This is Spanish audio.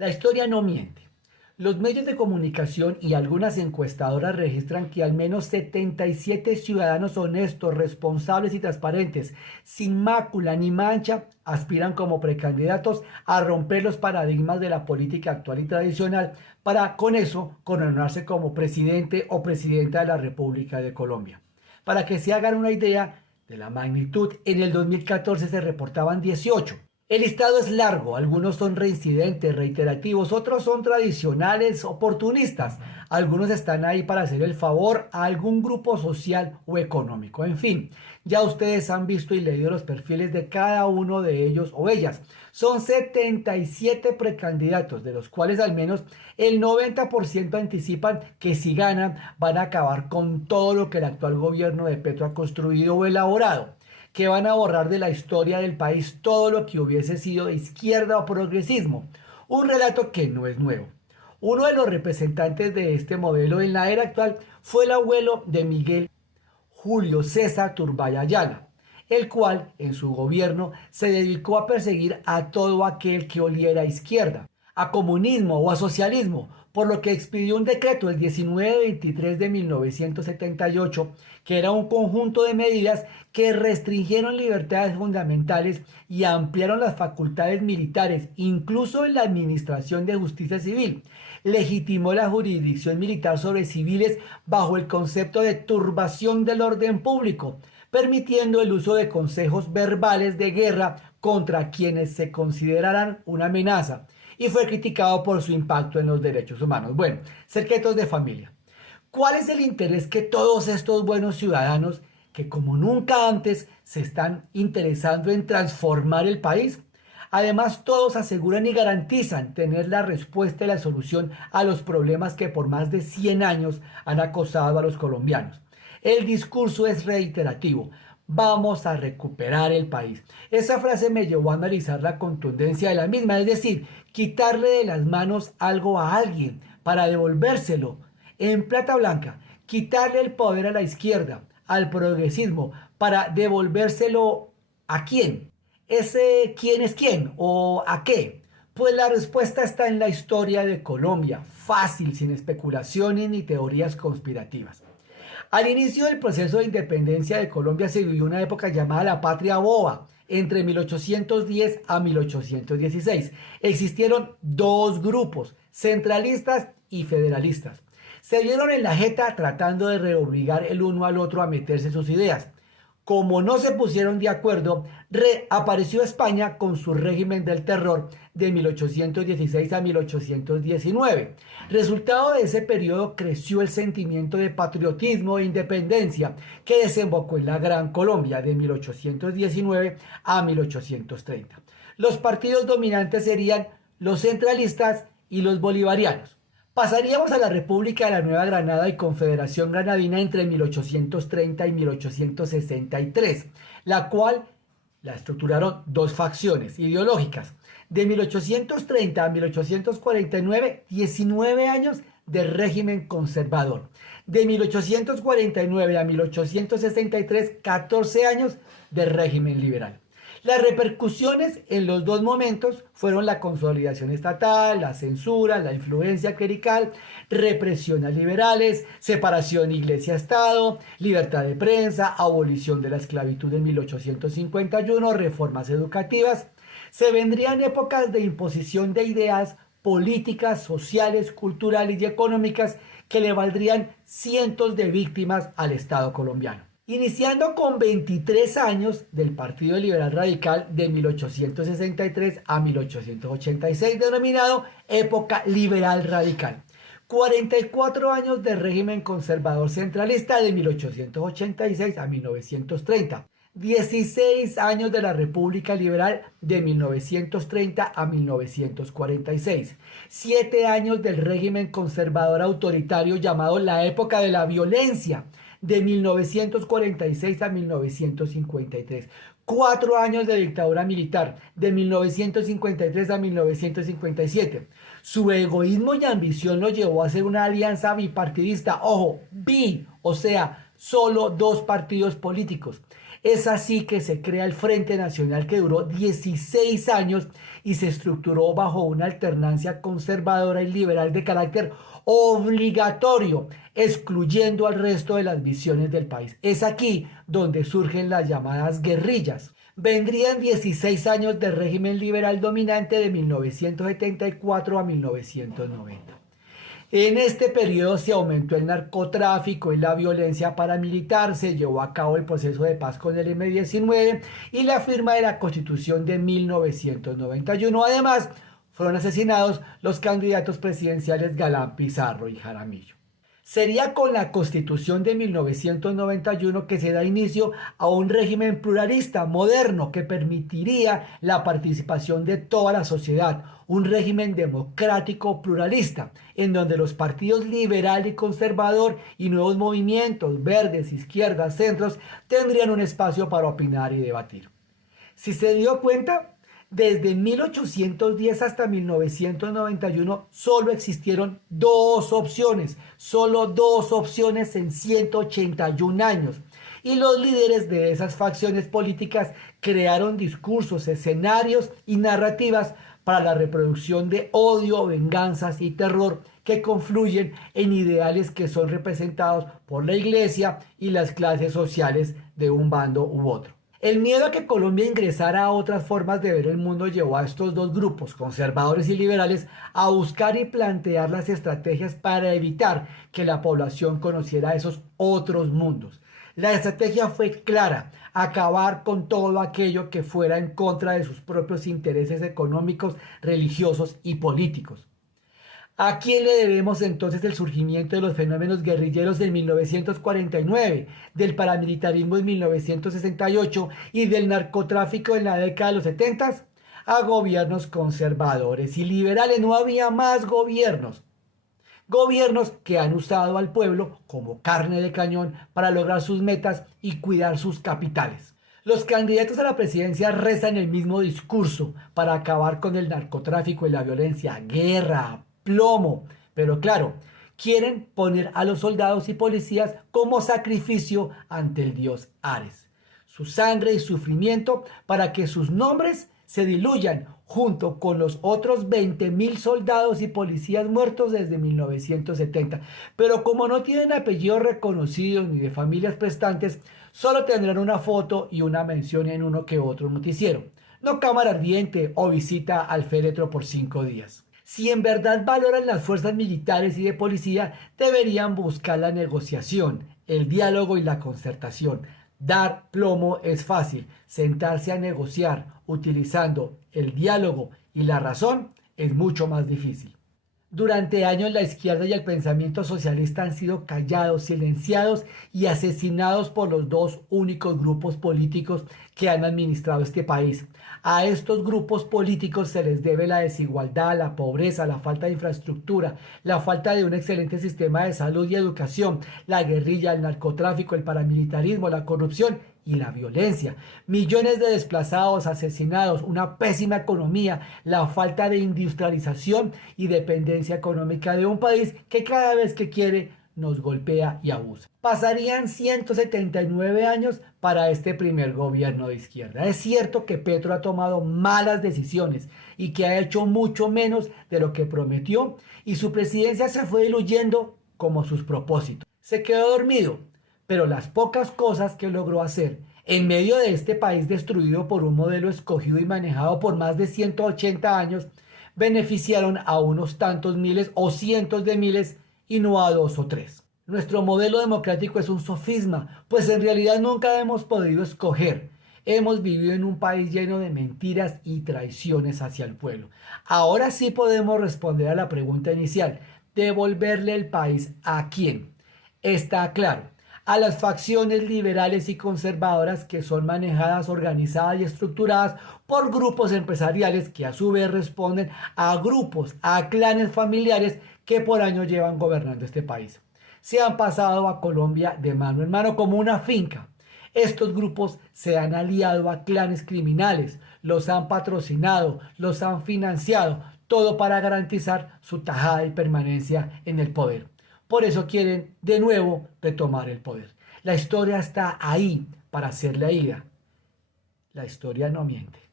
La historia no miente. Los medios de comunicación y algunas encuestadoras registran que al menos 77 ciudadanos honestos, responsables y transparentes, sin mácula ni mancha, aspiran como precandidatos a romper los paradigmas de la política actual y tradicional para con eso coronarse como presidente o presidenta de la República de Colombia. Para que se hagan una idea de la magnitud, en el 2014 se reportaban 18. El listado es largo, algunos son reincidentes, reiterativos, otros son tradicionales, oportunistas, algunos están ahí para hacer el favor a algún grupo social o económico. En fin, ya ustedes han visto y leído los perfiles de cada uno de ellos o ellas. Son 77 precandidatos, de los cuales al menos el 90% anticipan que si ganan van a acabar con todo lo que el actual gobierno de Petro ha construido o elaborado, que van a borrar de la historia del país todo lo que hubiese sido de izquierda o progresismo. Un relato que no es nuevo. Uno de los representantes de este modelo en la era actual fue el abuelo de Miguel, Julio César Turbay Ayala, el cual en su gobierno se dedicó a perseguir a todo aquel que oliera a izquierda, a comunismo o a socialismo, por lo que expidió un decreto el 1923 de 1978, que era un conjunto de medidas que restringieron libertades fundamentales y ampliaron las facultades militares, incluso en la administración de justicia civil. Legitimó la jurisdicción militar sobre civiles bajo el concepto de turbación del orden público, permitiendo el uso de consejos verbales de guerra contra quienes se consideraran una amenaza, y fue criticado por su impacto en los derechos humanos. Bueno, secretos de familia. ¿Cuál es el interés que todos estos buenos ciudadanos, que como nunca antes se están interesando en transformar el país? Además, todos aseguran y garantizan tener la respuesta y la solución a los problemas que por más de 100 años han acosado a los colombianos. El discurso es reiterativo. Vamos a recuperar el país. Esa frase me llevó a analizar la contundencia de la misma, es decir, quitarle de las manos algo a alguien para devolvérselo. En plata blanca, quitarle el poder a la izquierda, al progresismo, para devolvérselo ¿a quién? ¿Ese quién es quién o a qué? Pues la respuesta está en la historia de Colombia, fácil, sin especulaciones ni teorías conspirativas. Al inicio del proceso de independencia de Colombia se vivió una época llamada la Patria Boba, entre 1810 a 1816. Existieron dos grupos, centralistas y federalistas. Se dieron en la jeta tratando de reobligar el uno al otro a meterse sus ideas. Como no se pusieron de acuerdo, reapareció España con su régimen del terror de 1816 a 1819. Resultado de ese periodo creció el sentimiento de patriotismo e independencia que desembocó en la Gran Colombia de 1819 a 1830. Los partidos dominantes serían los centralistas y los bolivarianos. Pasaríamos a la República de la Nueva Granada y Confederación Granadina entre 1830 y 1863, la cual la estructuraron dos facciones ideológicas. De 1830 a 1849, 19 años de régimen conservador. De 1849 a 1863, 14 años de régimen liberal. Las repercusiones en los dos momentos fueron la consolidación estatal, la censura, la influencia clerical, represión a liberales, separación iglesia-estado, libertad de prensa, abolición de la esclavitud en 1851, reformas educativas. Se vendrían épocas de imposición de ideas políticas, sociales, culturales y económicas que le valdrían cientos de víctimas al Estado colombiano. Iniciando con 23 años del Partido Liberal Radical de 1863 a 1886, denominado Época Liberal Radical. 44 años de régimen conservador centralista de 1886 a 1930. 16 años de la República Liberal de 1930 a 1946. 7 años del régimen conservador autoritario llamado la época de la violencia de 1946 a 1953. 4 años de dictadura militar de 1953 a 1957. Su egoísmo y ambición lo llevó a hacer una alianza bipartidista, ojo, o sea, solo dos partidos políticos. Es así que se crea el Frente Nacional, que duró 16 años y se estructuró bajo una alternancia conservadora y liberal de carácter obligatorio, excluyendo al resto de las visiones del país. Es aquí donde surgen las llamadas guerrillas. Vendrían 16 años de régimen liberal dominante de 1974 a 1990. En este periodo se aumentó el narcotráfico y la violencia paramilitar, se llevó a cabo el proceso de paz con el M-19 y la firma de la Constitución de 1991. Además, fueron asesinados los candidatos presidenciales Galán, Pizarro y Jaramillo. Sería con la Constitución de 1991 que se da inicio a un régimen pluralista moderno que permitiría la participación de toda la sociedad, un régimen democrático pluralista, en donde los partidos liberal y conservador y nuevos movimientos, verdes, izquierdas, centros, tendrían un espacio para opinar y debatir. Si se dio cuenta, desde 1810 hasta 1991 solo existieron solo dos opciones en 181 años. Y los líderes de esas facciones políticas crearon discursos, escenarios y narrativas para la reproducción de odio, venganzas y terror que confluyen en ideales que son representados por la iglesia y las clases sociales de un bando u otro. El miedo a que Colombia ingresara a otras formas de ver el mundo llevó a estos dos grupos, conservadores y liberales, a buscar y plantear las estrategias para evitar que la población conociera esos otros mundos. La estrategia fue clara: acabar con todo aquello que fuera en contra de sus propios intereses económicos, religiosos y políticos. ¿A quién le debemos entonces el surgimiento de los fenómenos guerrilleros de 1949, del paramilitarismo en 1968 y del narcotráfico en la década de los 70? A gobiernos conservadores y liberales. No había más gobiernos. Gobiernos que han usado al pueblo como carne de cañón para lograr sus metas y cuidar sus capitales. Los candidatos a la presidencia rezan el mismo discurso para acabar con el narcotráfico y la violencia: guerra, plomo. Pero claro, quieren poner a los soldados y policías como sacrificio ante el dios Ares. Su sangre y sufrimiento para que sus nombres se diluyan junto con los otros 20.000 soldados y policías muertos desde 1970. Pero como no tienen apellidos reconocidos ni de familias prestantes, solo tendrán una foto y una mención en uno que otro noticiero. No cámara ardiente o visita al féretro por 5 días. Si en verdad valoran las fuerzas militares y de policía, deberían buscar la negociación, el diálogo y la concertación. Dar plomo es fácil, sentarse a negociar utilizando el diálogo y la razón es mucho más difícil. Durante años la izquierda y el pensamiento socialista han sido callados, silenciados y asesinados por los dos únicos grupos políticos que han administrado este país. A estos grupos políticos se les debe la desigualdad, la pobreza, la falta de infraestructura, la falta de un excelente sistema de salud y educación, la guerrilla, el narcotráfico, el paramilitarismo, la corrupción y la violencia. Millones de desplazados, asesinados, una pésima economía, la falta de industrialización y dependencia económica de un país que cada vez que quiere nos golpea y abusa. Pasarían 179 años para este primer gobierno de izquierda. Es cierto que Petro ha tomado malas decisiones y que ha hecho mucho menos de lo que prometió, y su presidencia se fue diluyendo como sus propósitos. Se quedó dormido, pero las pocas cosas que logró hacer en medio de este país destruido por un modelo escogido y manejado por más de 180 años, beneficiaron a unos tantos miles o cientos de miles y no a 2 o 3. Nuestro modelo democrático es un sofisma, pues en realidad nunca hemos podido escoger. Hemos vivido en un país lleno de mentiras y traiciones hacia el pueblo. Ahora sí podemos responder a la pregunta inicial: ¿devolverle el país a quién? Está claro: a las facciones liberales y conservadoras que son manejadas, organizadas y estructuradas por grupos empresariales que a su vez responden a grupos, a clanes familiares que por años llevan gobernando este país. Se han pasado a Colombia de mano en mano como una finca. Estos grupos se han aliado a clanes criminales, los han patrocinado, los han financiado, todo para garantizar su tajada y permanencia en el poder. Por eso quieren de nuevo retomar el poder. La historia está ahí para hacer la ida. La historia no miente.